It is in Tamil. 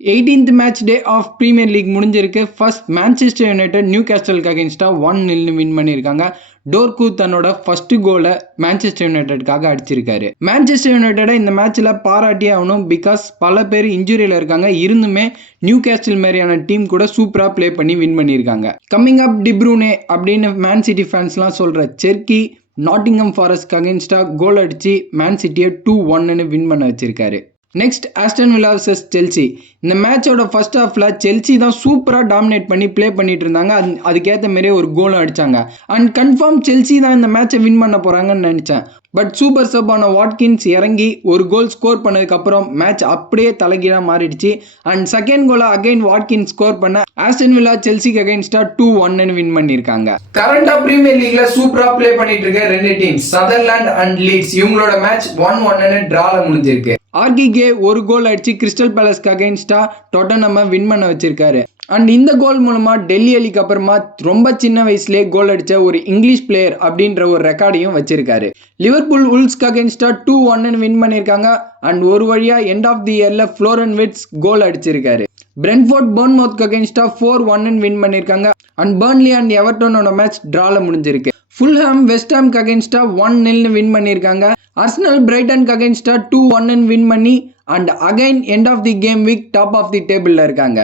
18th match day of premier league முடிஞ்சிருக்கு. ஃபர்ஸ்ட் மான்செஸ்டர் யுனைடெட் நியூ கேஸ்டலுக்கு அகேன்ஸ்டா 1-0 வின் பண்ணியிருக்காங்க. டோர்கு தன்னோட ஃபர்ஸ்ட் கோலை மான்செஸ்டர் யுனைடெட்காக அடிச்சிருக்காரு. மான்செஸ்டர் யுனைடெட் இந்த மேட்ச்ல பாராட்டியே ஆகணும். பிகாஸ் பல பேர் இன்ஜுரியில இருக்காங்க. இருந்துமே நியூ கேஸ்டல் மாதிரியான டீம் கூட சூப்பரா பிளே பண்ணி வின் பண்ணியிருக்காங்க. கம்மிங் அப் டிப்ரூனே அப்படின்னு மேன் சிட்டி ஃபேன்ஸ்லாம் சொல்ற செர்கி நாட்டிங்ஹாம் ஃபாரஸ்ட்க்கு அகேன்ஸ்டா கோல் அடிச்சு மேன் சிட்டியை 2-1 வின் பண்ண வச்சிருக்காரு. Next Aston villa vs Chelsea. இந்த மேட்சோட ஃபர்ஸ்ட் ஹாஃப்ல செல்சி தான் சூப்பரா டாமினேட் பண்ணி ப்ளே பண்ணிட்டு இருந்தாங்க. அதுக்கேற்ற மாதிரியே ஒரு கோலும் அடிச்சாங்க. அண்ட் கன்ஃபார்ம் செல்சி தான் இந்த மேட்சை வின் பண்ண போறாங்கன்னு நினைச்சேன். பட் சூப்பர் சப்பான வாட்கின்ஸ் இறங்கி ஒரு கோல் ஸ்கோர் பண்ணதுக்கு அப்புறம் மேட்ச் அப்படியே தலைகீழா மாறிடுச்சு. அண்ட் செகண்ட் கோலை அகைன் வாட்கின்ஸ் ஸ்கோர் பண்ண ஆஸ்டன் வில்லா செல்சிக்கு அகைன்ஸ்டா 2-1 வின் பண்ணிருக்காங்க. கரண்டா பிரீமியர் லீக்ல சூப்பரா ப்ளே பண்ணிட்டு இருக்க ரெண்டு டீம் சதர்லாண்ட் அண்ட் லீட்ஸ் இவங்களோட மேட்ச் 1-1 டிரால முடிஞ்சிருக்கு. ஆர்கிகே ஒரு கோல் அடிச்சு கிறிஸ்டல் பேலஸ்க்கு அகைன்ஸ்டா டொட்டனம வின் பண்ண வச்சிருக்காரு. அண்ட் இந்த கோல் மூலமா டெல்லி அலிக்கு அப்புறமா ரொம்ப சின்ன வயசுலேயே கோல் அடிச்ச ஒரு இங்கிலீஷ் பிளேயர் அப்படின்ற ஒரு ரெக்கார்டையும் வச்சிருக்காரு. லிவர்பூல் உல்ஸ்க்கு அகைன்ஸ்டா 2-1 வின் பண்ணியிருக்காங்க. அண்ட் ஒரு வழியா எண்ட் ஆஃப் தி இயர்ல ஃப்ளோரன் விட்ஸ் கோல் அடிச்சிருக்காரு. பிரென்ஃபோர்ட் பர்ன்மவுத்க்கு அகைன்ஸ்டா 4-1 வின் பண்ணியிருக்காங்க. அண்ட் பர்ன்லி அண்ட் எவர்டனோட மேட்ச் டிரால முடிஞ்சிருக்கு. ஃபுல்ஹாம் வெஸ்ட்ஹாம்க்கு அகைன்ஸ்டா 1-0 வின் பண்ணியிருக்காங்க. ஆர்சனல் பிரைட்டனுக்கு அகைன்ஸ்டா 2-1 வின் பண்ணி and again end of the game week top of the டேபிள்ல இருக்காங்க.